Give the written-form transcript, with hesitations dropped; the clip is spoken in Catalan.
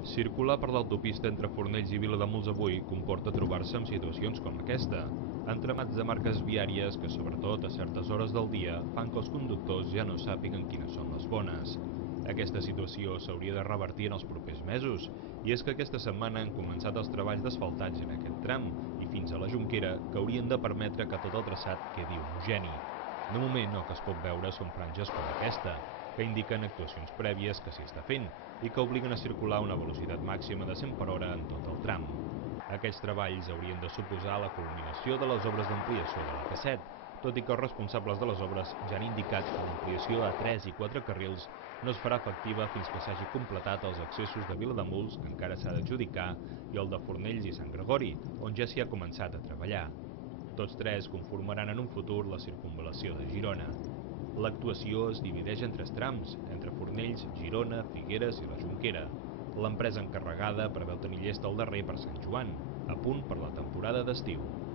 Circular per l'autopista entre Fornells i Vilademuls avui comporta trobar-se en situacions com aquesta, entramats de marques viàries que, sobretot a certes hores del dia, fan que els conductors ja no sàpiguen quines són les bones. Aquesta situació s'hauria de revertir en els propers mesos, i és que aquesta setmana han començat els treballs d'asfaltatge en aquest tram i fins a la Jonquera, que haurien de permetre que tot el traçat quedi homogeni. De moment, el que es pot veure són franges com aquesta, que indiquen actuacions prèvies que s'hi està fent i que obliguen a circular a una velocitat màxima de 100 per hora en tot el tram. Aquests treballs haurien de suposar la culminació de les obres d'ampliació de l'AP7, tot i que els responsables de les obres ja han indicat que l'ampliació a 3 i 4 carrils no es farà efectiva fins que s'hagi completat els accessos de Vilademuls, que encara s'ha d'adjudicar, i el de Fornells i Sant Gregori, on ja s'hi ha començat a treballar. Tots tres conformaran en un futur la circunvalació de Girona. L'actuació es divideix en 3 trams, entre Fornells, Girona, Figueres i la Jonquera. L'empresa encarregada preveu tenir llest el darrer per Sant Joan, a punt per la temporada d'estiu.